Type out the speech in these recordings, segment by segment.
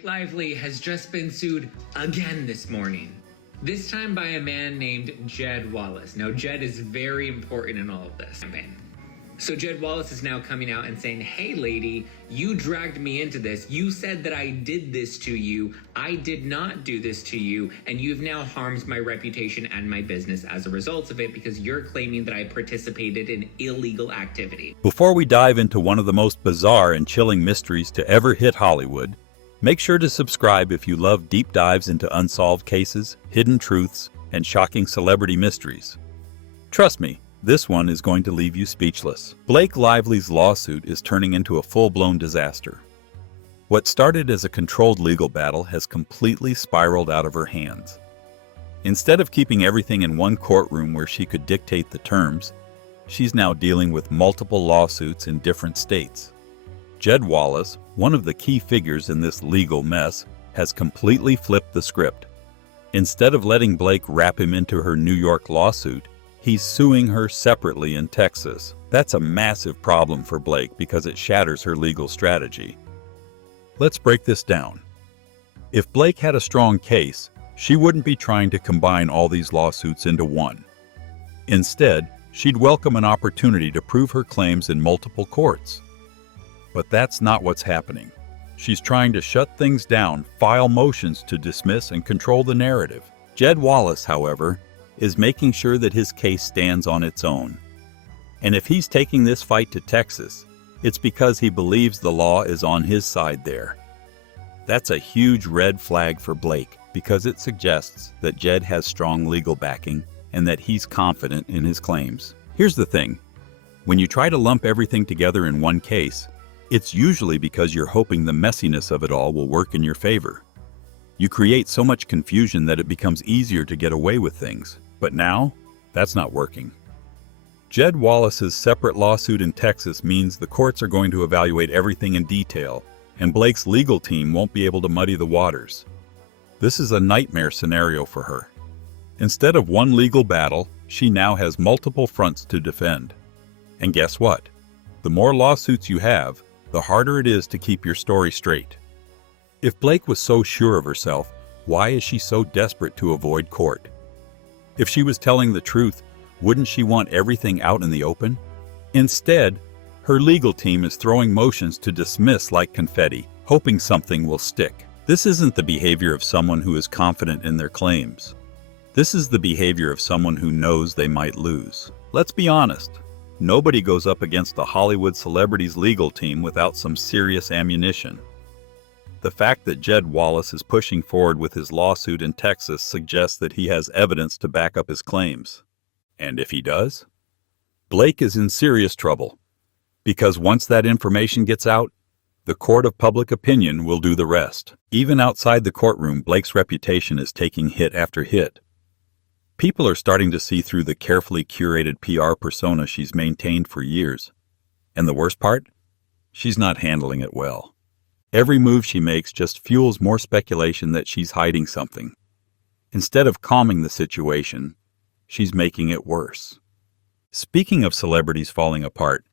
Blake Lively has just been sued again this morning. This time by a man named Jed Wallace. Now, Jed is very important in all of this. So Jed Wallace is now coming out and saying, hey lady, you dragged me into this. You said that I did this to you. I did not do this to you. And you've now harmed my reputation and my business as a result of it because you're claiming that I participated in illegal activity. Before we dive into one of the most bizarre and chilling mysteries to ever hit Hollywood, make sure to subscribe if you love deep dives into unsolved cases, hidden truths, and shocking celebrity mysteries. Trust me, this one is going to leave you speechless. Blake Lively's lawsuit is turning into a full-blown disaster. What started as a controlled legal battle has completely spiraled out of her hands. Instead of keeping everything in one courtroom where she could dictate the terms, she's now dealing with multiple lawsuits in different states. Jed Wallace, one of the key figures in this legal mess, has completely flipped the script. Instead of letting Blake wrap him into her New York lawsuit, he's suing her separately in Texas. That's a massive problem for Blake because it shatters her legal strategy. Let's break this down. If Blake had a strong case, she wouldn't be trying to combine all these lawsuits into one. Instead, she'd welcome an opportunity to prove her claims in multiple courts. But that's not what's happening. She's trying to shut things down, file motions to dismiss and control the narrative. Jed Wallace, however, is making sure that his case stands on its own. And if he's taking this fight to Texas, it's because he believes the law is on his side there. That's a huge red flag for Blake because it suggests that Jed has strong legal backing and that he's confident in his claims. Here's the thing. When you try to lump everything together in one case, it's usually because you're hoping the messiness of it all will work in your favor. You create so much confusion that it becomes easier to get away with things. But now, that's not working. Jed Wallace's separate lawsuit in Texas means the courts are going to evaluate everything in detail, and Blake's legal team won't be able to muddy the waters. This is a nightmare scenario for her. Instead of one legal battle, she now has multiple fronts to defend. And guess what? The more lawsuits you have, the harder it is to keep your story straight. If Blake was so sure of herself, why is she so desperate to avoid court? If she was telling the truth, wouldn't she want everything out in the open? Instead, her legal team is throwing motions to dismiss like confetti, hoping something will stick. This isn't the behavior of someone who is confident in their claims. This is the behavior of someone who knows they might lose. Let's be honest. Nobody goes up against a Hollywood celebrity's legal team without some serious ammunition. The fact that Jed Wallace is pushing forward with his lawsuit in Texas suggests that he has evidence to back up his claims. And if he does, Blake is in serious trouble. Because once that information gets out, the court of public opinion will do the rest. Even outside the courtroom, Blake's reputation is taking hit after hit. People are starting to see through the carefully curated PR persona she's maintained for years. And the worst part? She's not handling it well. Every move she makes just fuels more speculation that she's hiding something. Instead of calming the situation, she's making it worse. Speaking of celebrities falling apart,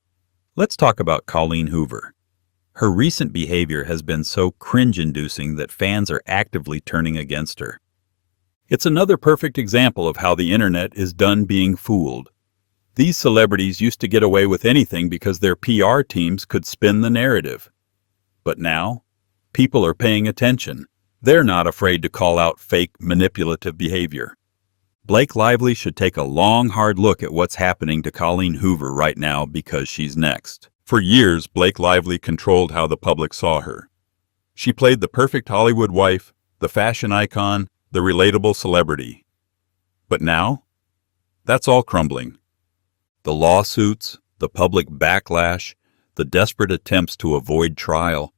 let's talk about Colleen Hoover. Her recent behavior has been so cringe-inducing that fans are actively turning against her. It's another perfect example of how the internet is done being fooled. These celebrities used to get away with anything because their PR teams could spin the narrative. But now, people are paying attention. They're not afraid to call out fake, manipulative behavior. Blake Lively should take a long, hard look at what's happening to Colleen Hoover right now because she's next. For years, Blake Lively controlled how the public saw her. She played the perfect Hollywood wife, the fashion icon, the relatable celebrity. But now, that's all crumbling. The lawsuits, the public backlash, the desperate attempts to avoid trial.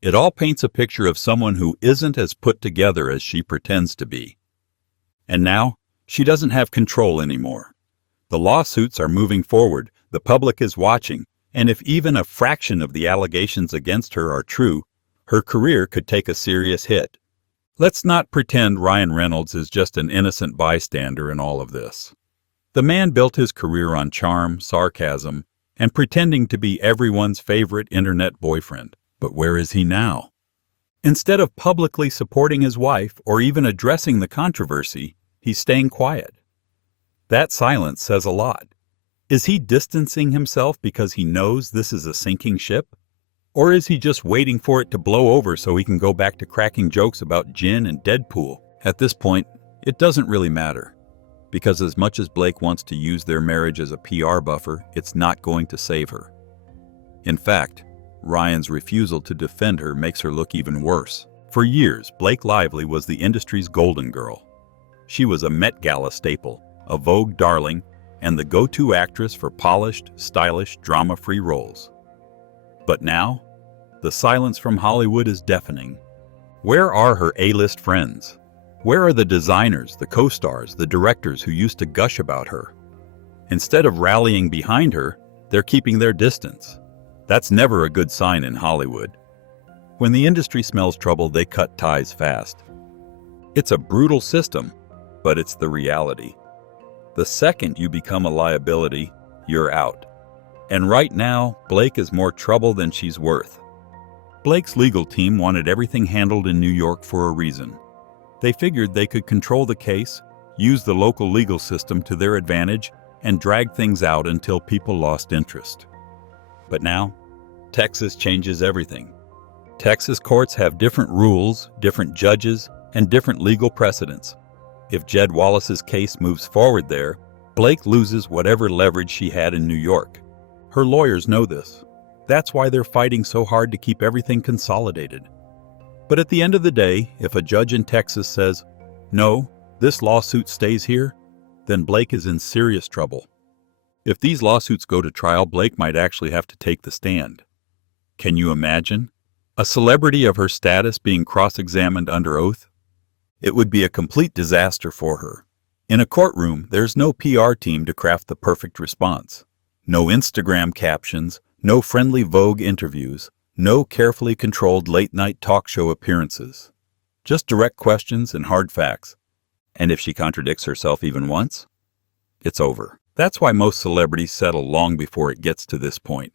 It all paints a picture of someone who isn't as put together as she pretends to be. And now, she doesn't have control anymore. The lawsuits are moving forward, the public is watching, and if even a fraction of the allegations against her are true, her career could take a serious hit. Let's not pretend Ryan Reynolds is just an innocent bystander in all of this. The man built his career on charm, sarcasm, and pretending to be everyone's favorite internet boyfriend. But where is he now? Instead of publicly supporting his wife or even addressing the controversy, he's staying quiet. That silence says a lot. Is he distancing himself because he knows this is a sinking ship? Or is he just waiting for it to blow over so he can go back to cracking jokes about gin and Deadpool? At this point, it doesn't really matter. Because as much as Blake wants to use their marriage as a PR buffer, it's not going to save her. In fact, Ryan's refusal to defend her makes her look even worse. For years, Blake Lively was the industry's golden girl. She was a Met Gala staple, a Vogue darling, and the go-to actress for polished, stylish, drama-free roles. But now, the silence from Hollywood is deafening. Where are her A-list friends? Where are the designers, the co-stars, the directors who used to gush about her? Instead of rallying behind her, they're keeping their distance. That's never a good sign in Hollywood. When the industry smells trouble, they cut ties fast. It's a brutal system, but it's the reality. The second you become a liability, you're out. And right now, Blake is more trouble than she's worth. Blake's legal team wanted everything handled in New York for a reason. They figured they could control the case, use the local legal system to their advantage, and drag things out until people lost interest. But now, Texas changes everything. Texas courts have different rules, different judges, and different legal precedents. If Jed Wallace's case moves forward there, Blake loses whatever leverage she had in New York. Her lawyers know this. That's why they're fighting so hard to keep everything consolidated. But at the end of the day, if a judge in Texas says, "No, this lawsuit stays here," then Blake is in serious trouble. If these lawsuits go to trial, Blake might actually have to take the stand. Can you imagine? A celebrity of her status being cross-examined under oath? It would be a complete disaster for her. In a courtroom, there's no PR team to craft the perfect response. No Instagram captions, no friendly Vogue interviews, no carefully controlled late-night talk show appearances. Just direct questions and hard facts. And if she contradicts herself even once, it's over. That's why most celebrities settle long before it gets to this point.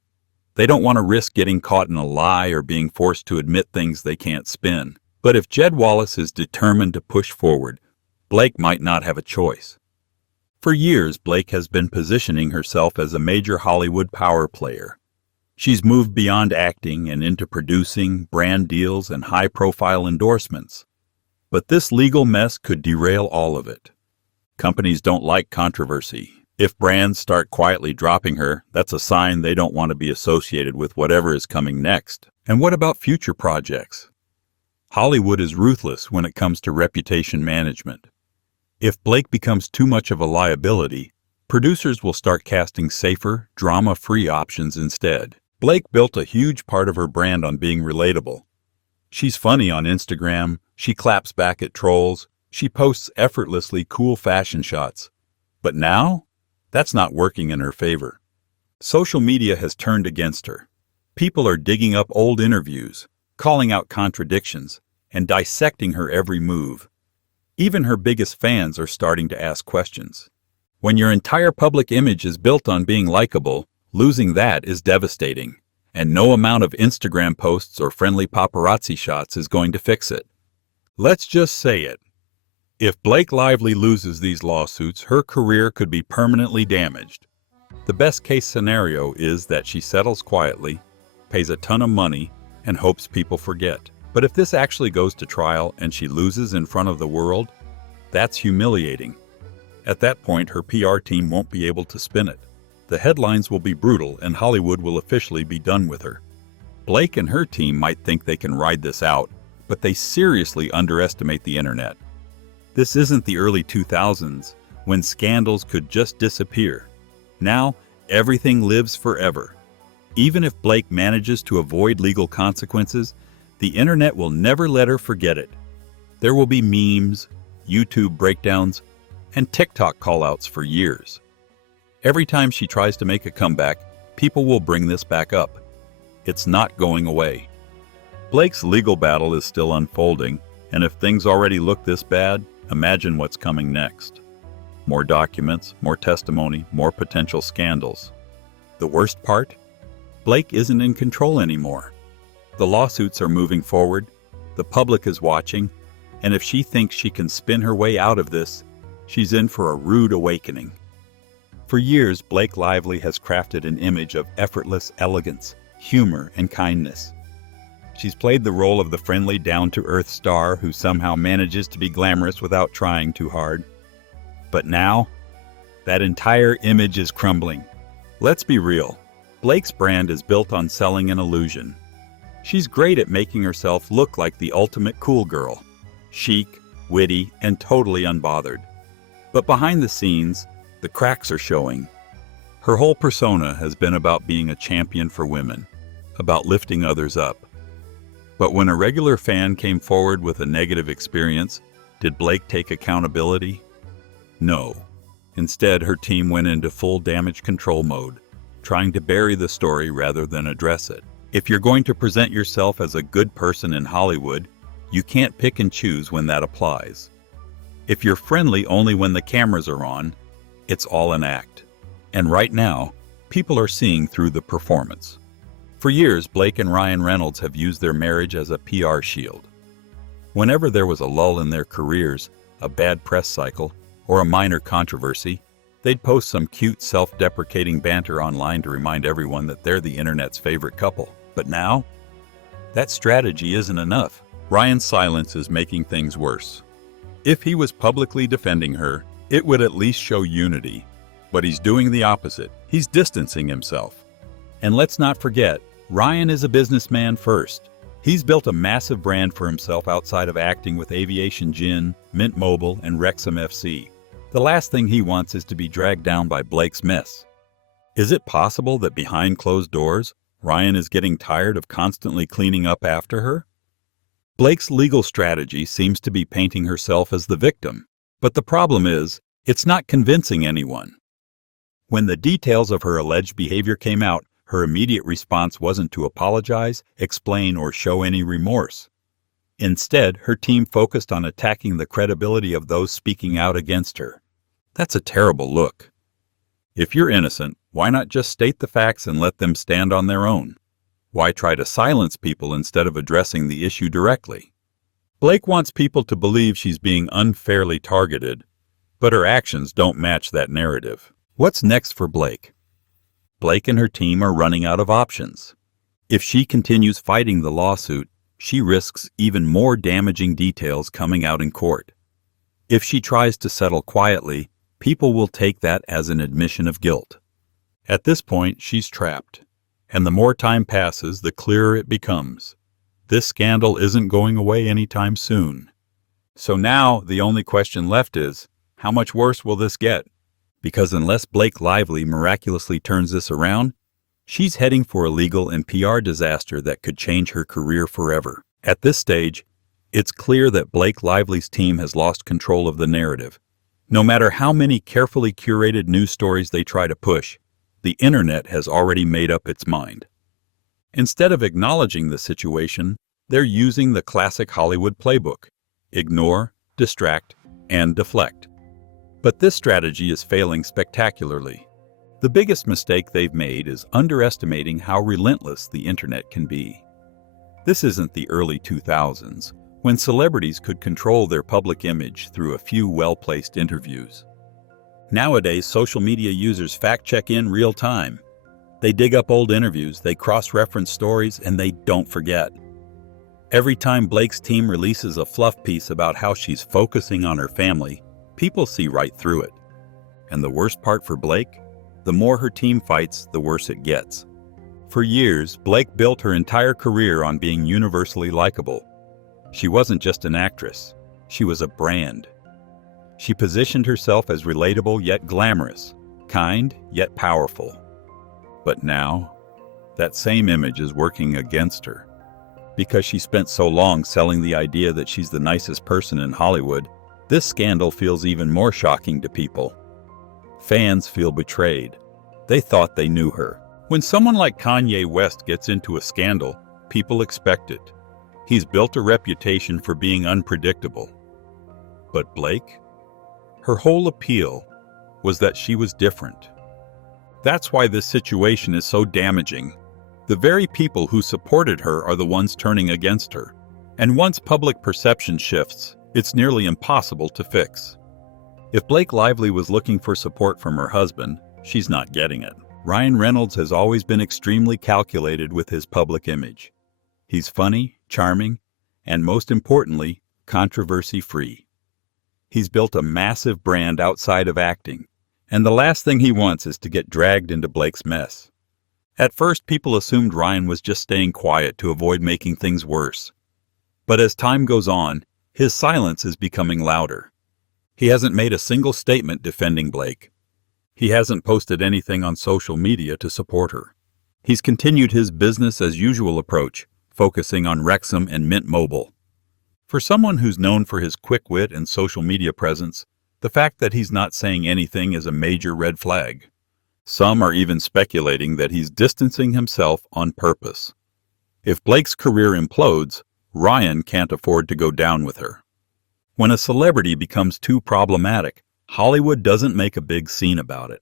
They don't want to risk getting caught in a lie or being forced to admit things they can't spin. But if Jed Wallace is determined to push forward, Blake might not have a choice. For years, Blake has been positioning herself as a major Hollywood power player. She's moved beyond acting and into producing, brand deals, and high-profile endorsements. But this legal mess could derail all of it. Companies don't like controversy. If brands start quietly dropping her, that's a sign they don't want to be associated with whatever is coming next. And what about future projects? Hollywood is ruthless when it comes to reputation management. If Blake becomes too much of a liability, producers will start casting safer, drama-free options instead. Blake built a huge part of her brand on being relatable. She's funny on Instagram, she claps back at trolls, she posts effortlessly cool fashion shots. But now, that's not working in her favor. Social media has turned against her. People are digging up old interviews, calling out contradictions, and dissecting her every move. Even her biggest fans are starting to ask questions. When your entire public image is built on being likable, losing that is devastating, and no amount of Instagram posts or friendly paparazzi shots is going to fix it. Let's just say it. If Blake Lively loses these lawsuits, her career could be permanently damaged. The best-case scenario is that she settles quietly, pays a ton of money, and hopes people forget. But if this actually goes to trial and she loses in front of the world, that's humiliating. At that point, her PR team won't be able to spin it. The headlines will be brutal and Hollywood will officially be done with her. Blake and her team might think they can ride this out, but they seriously underestimate the internet. This isn't the early 2000s, when scandals could just disappear. Now, everything lives forever. Even if Blake manages to avoid legal consequences, the internet will never let her forget it. There will be memes, YouTube breakdowns, and TikTok callouts for years. Every time she tries to make a comeback, people will bring this back up. It's not going away. Blake's legal battle is still unfolding, and if things already look this bad, imagine what's coming next. More documents, more testimony, more potential scandals. The worst part? Blake isn't in control anymore. The lawsuits are moving forward, The public is watching, and if she thinks she can spin her way out of this, she's in for a rude awakening. For years, Blake Lively has crafted an image of effortless elegance, humor, and kindness. She's played the role of the friendly, down-to-earth star who somehow manages to be glamorous without trying too hard. But now, that entire image is crumbling. Let's be real. Blake's brand is built on selling an illusion. She's great at making herself look like the ultimate cool girl. Chic, witty, and totally unbothered. But behind the scenes, the cracks are showing. Her whole persona has been about being a champion for women, about lifting others up. But when a regular fan came forward with a negative experience, did Blake take accountability? No. Instead, her team went into full damage control mode, trying to bury the story rather than address it. If you're going to present yourself as a good person in Hollywood, you can't pick and choose when that applies. If you're friendly only when the cameras are on, it's all an act. And right now, people are seeing through the performance. For years, Blake and Ryan Reynolds have used their marriage as a PR shield. Whenever there was a lull in their careers, a bad press cycle, or a minor controversy, they'd post some cute self-deprecating banter online to remind everyone that they're the internet's favorite couple. But now, that strategy isn't enough. Ryan's silence is making things worse. If he was publicly defending her, it would at least show unity. But he's doing the opposite. He's distancing himself. And let's not forget, Ryan is a businessman first. He's built a massive brand for himself outside of acting with Aviation Gin, Mint Mobile, and Wrexham FC. The last thing he wants is to be dragged down by Blake's mess. Is it possible that behind closed doors, Ryan is getting tired of constantly cleaning up after her? Blake's legal strategy seems to be painting herself as the victim. But the problem is, it's not convincing anyone. When the details of her alleged behavior came out, her immediate response wasn't to apologize, explain, or show any remorse. Instead, her team focused on attacking the credibility of those speaking out against her. That's a terrible look. If you're innocent, why not just state the facts and let them stand on their own? Why try to silence people instead of addressing the issue directly? Blake wants people to believe she's being unfairly targeted, but her actions don't match that narrative. What's next for Blake? Blake and her team are running out of options. If she continues fighting the lawsuit, she risks even more damaging details coming out in court. If she tries to settle quietly, people will take that as an admission of guilt. At this point, she's trapped. And the more time passes, the clearer it becomes. This scandal isn't going away anytime soon. So now, the only question left is, how much worse will this get? Because unless Blake Lively miraculously turns this around, she's heading for a legal and PR disaster that could change her career forever. At this stage, it's clear that Blake Lively's team has lost control of the narrative. No matter how many carefully curated news stories they try to push, the internet has already made up its mind. Instead of acknowledging the situation, they're using the classic Hollywood playbook: ignore, distract, and deflect. But this strategy is failing spectacularly. The biggest mistake they've made is underestimating how relentless the internet can be. This isn't the early 2000s, when celebrities could control their public image through a few well-placed interviews. Nowadays, social media users fact-check in real time. They dig up old interviews, they cross-reference stories, and they don't forget. Every time Blake's team releases a fluff piece about how she's focusing on her family, people see right through it. And the worst part for Blake? The more her team fights, the worse it gets. For years, Blake built her entire career on being universally likable. She wasn't just an actress, she was a brand. She positioned herself as relatable yet glamorous, kind yet powerful. But now, that same image is working against her. Because she spent so long selling the idea that she's the nicest person in Hollywood, this scandal feels even more shocking to people. Fans feel betrayed. They thought they knew her. When someone like Kanye West gets into a scandal, people expect it. He's built a reputation for being unpredictable. But Blake? Her whole appeal was that she was different. That's why this situation is so damaging. The very people who supported her are the ones turning against her. And once public perception shifts, it's nearly impossible to fix. If Blake Lively was looking for support from her husband, she's not getting it. Ryan Reynolds has always been extremely calculated with his public image. He's funny, charming, and most importantly, controversy-free. He's built a massive brand outside of acting, and the last thing he wants is to get dragged into Blake's mess. At first, people assumed Ryan was just staying quiet to avoid making things worse. But as time goes on, his silence is becoming louder. He hasn't made a single statement defending Blake. He hasn't posted anything on social media to support her. He's continued his business-as-usual approach, focusing on Wrexham and Mint Mobile. For someone who's known for his quick wit and social media presence, the fact that he's not saying anything is a major red flag. Some are even speculating that he's distancing himself on purpose. If Blake's career implodes, Ryan can't afford to go down with her. When a celebrity becomes too problematic, Hollywood doesn't make a big scene about it.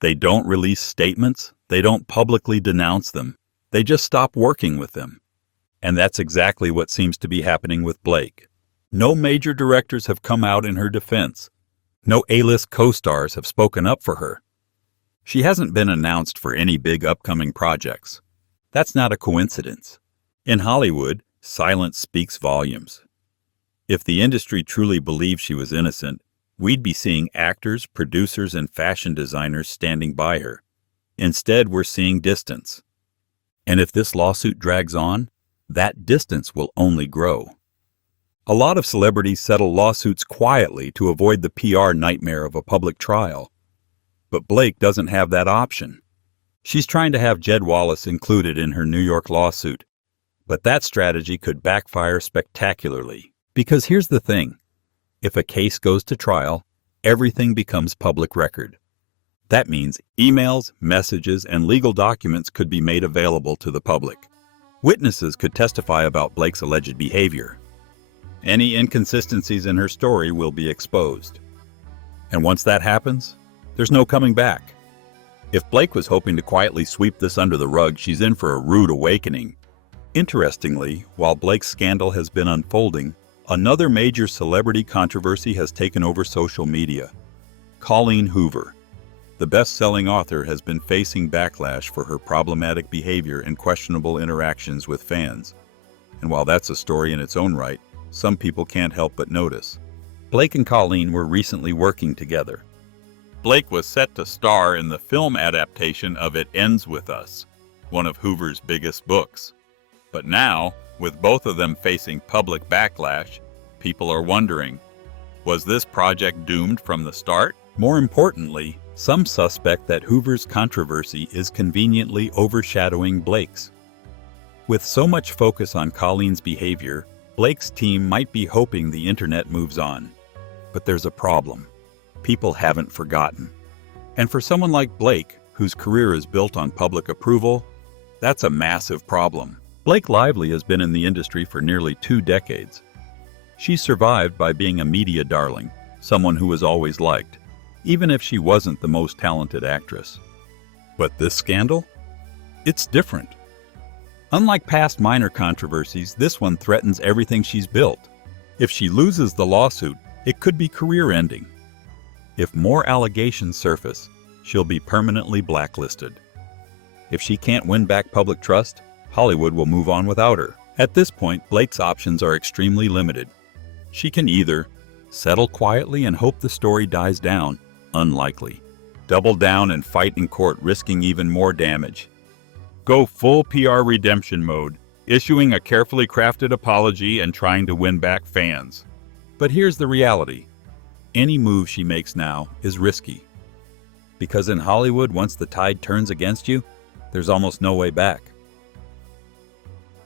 They don't release statements, they don't publicly denounce them, they just stop working with them. And that's exactly what seems to be happening with Blake. No major directors have come out in her defense. No A-list co-stars have spoken up for her. She hasn't been announced for any big upcoming projects. That's not a coincidence. In Hollywood, silence speaks volumes. If the industry truly believed she was innocent, we'd be seeing actors, producers, and fashion designers standing by her. Instead, we're seeing distance. And if this lawsuit drags on, that distance will only grow. A lot of celebrities settle lawsuits quietly to avoid the PR nightmare of a public trial. But Blake doesn't have that option. She's trying to have Jed Wallace included in her New York lawsuit. But that strategy could backfire spectacularly. Because here's the thing. If a case goes to trial, everything becomes public record. That means emails, messages, and legal documents could be made available to the public. Witnesses could testify about Blake's alleged behavior. Any inconsistencies in her story will be exposed. And once that happens, there's no coming back. If Blake was hoping to quietly sweep this under the rug, she's in for a rude awakening. Interestingly, while Blake's scandal has been unfolding, another major celebrity controversy has taken over social media. Colleen Hoover, the best-selling author, has been facing backlash for her problematic behavior and questionable interactions with fans. And while that's a story in its own right, some people can't help but notice. Blake and Colleen were recently working together. Blake was set to star in the film adaptation of It Ends With Us, one of Hoover's biggest books. But now, with both of them facing public backlash, people are wondering, was this project doomed from the start? More importantly, some suspect that Hoover's controversy is conveniently overshadowing Blake's. With so much focus on Colleen's behavior, Blake's team might be hoping the internet moves on. But there's a problem. People haven't forgotten. And for someone like Blake, whose career is built on public approval, that's a massive problem. Blake Lively has been in the industry for nearly 2 decades. She survived by being a media darling, someone who was always liked, even if she wasn't the most talented actress. But this scandal? It's different. Unlike past minor controversies, this one threatens everything she's built. If she loses the lawsuit, it could be career-ending. If more allegations surface, she'll be permanently blacklisted. If she can't win back public trust, Hollywood will move on without her. At this point, Blake's options are extremely limited. She can either settle quietly and hope the story dies down, unlikely. Double down and fight in court, risking even more damage. Go full PR redemption mode, issuing a carefully crafted apology and trying to win back fans. But here's the reality. Any move she makes now is risky. Because in Hollywood, once the tide turns against you, there's almost no way back.